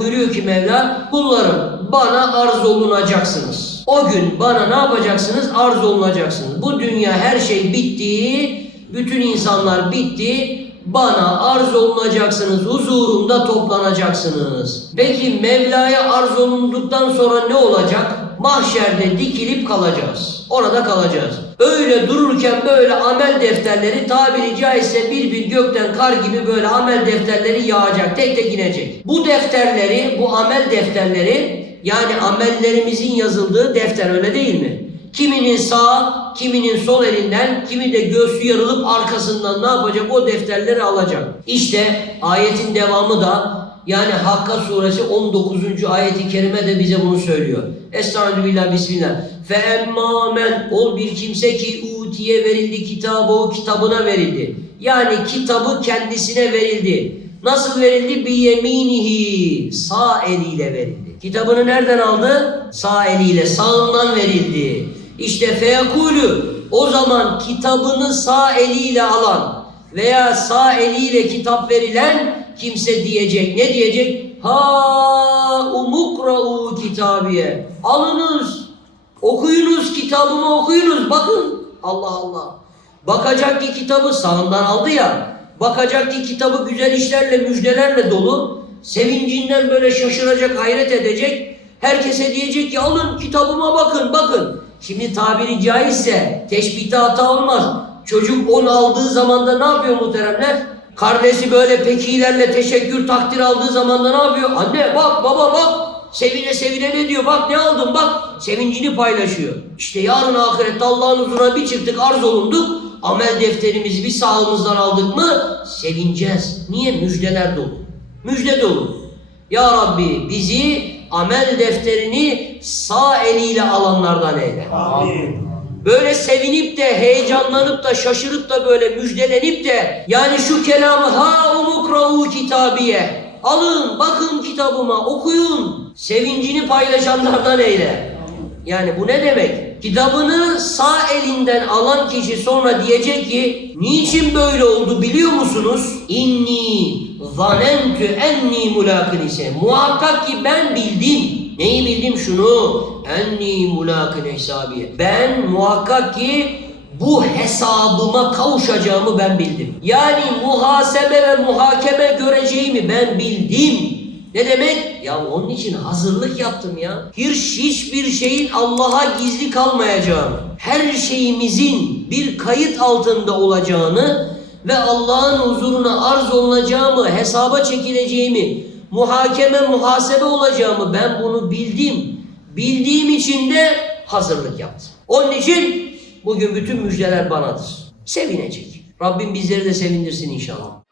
Buyuruyor ki Mevla kullarım bana arz olunacaksınız. O gün bana ne yapacaksınız? Arz olunacaksınız. Bu dünya her şey bitti. Bütün insanlar bitti. Bana arz olunacaksınız. Huzurumda toplanacaksınız. Peki Mevla'ya arz olunduktan sonra ne olacak? Mahşerde dikilip kalacağız. Orada kalacağız. Öyle dururken böyle amel defterleri tabiri caizse bir bir gökten kar gibi böyle amel defterleri yağacak. Tek tek inecek. Bu defterleri, bu amel defterleri yani amellerimizin yazıldığı defter öyle değil mi? Kiminin sağ, kiminin sol elinden, kimi de göğsü yarılıp arkasından ne yapacak? O defterleri alacak. İşte ayetin devamı da yani Hakka suresi 19. ayeti kerime de bize bunu söylüyor. Estağfirullah bismillah. Fe emmâ men ol bir kimse ki utiye verildi kitabı o kitabına verildi. Yani kitabı kendisine verildi. Nasıl verildi? Bi yeminihi. Sağ eliyle verildi. Kitabını nereden aldı? Sağ eliyle, sağından verildi. İşte feyakulü o zaman kitabını sağ eliyle alan veya sağ eliyle kitap verilen kimse diyecek. Ne diyecek? Ha umukra'u kitabiye. Alınız, okuyunuz kitabımı okuyunuz. Bakın Allah Allah. Bakacak ki kitabı sağından aldı ya. Bakacak ki kitabı güzel işlerle, müjdelerle dolu. Sevincinden böyle şaşıracak, hayret edecek. Herkese diyecek ki alın kitabıma bakın, bakın. Şimdi tabiri caizse teşbihte hata olmaz. Çocuk onu aldığı zaman da ne yapıyor muhteremler? Kardeşi böyle pekilerle teşekkür takdir aldığı zaman da ne yapıyor? Anne bak baba bak. Sevine sevine ne diyor? Bak ne aldım bak. Sevincini paylaşıyor. İşte yarın ahirette Allah'ın huzuruna bir çıktık arz olunduk. Amel defterimizi bir sağımızdan aldık mı sevineceğiz. Niye? Müjdeler dolu. Müjde dolu. Ya Rabbi bizi amel defterini sağ eliyle alanlardan eyle. Amin. Böyle sevinip de heyecanlanıp da şaşırıp da böyle müjdelenip de yani şu kelamı ha umukra'u kitabiye alın bakın kitabıma okuyun sevincini paylaşanlardan eyle. Yani bu ne demek? Kitabını sağ elinden alan kişi sonra diyecek ki niçin böyle oldu biliyor musunuz? İnni zanentü enni mulakın ise muhakkak ki ben bildim. Neyi bildim şunu? Enni mulakın hesabiye. Ben muhakkak ki bu hesabıma kavuşacağımı ben bildim. Yani muhasebe ve muhakeme göreceğimi ben bildim. Ne demek? Ya onun için hazırlık yaptım ya. Hiç hiçbir şeyin Allah'a gizli kalmayacağını, her şeyimizin bir kayıt altında olacağını ve Allah'ın huzuruna arz olunacağımı, hesaba çekileceğimi, muhakeme, muhasebe olacağımı ben bunu bildim. Bildiğim için de hazırlık yaptım. Onun için bugün bütün müjdeler banadır. Sevinecek. Rabbim bizleri de sevindirsin inşallah.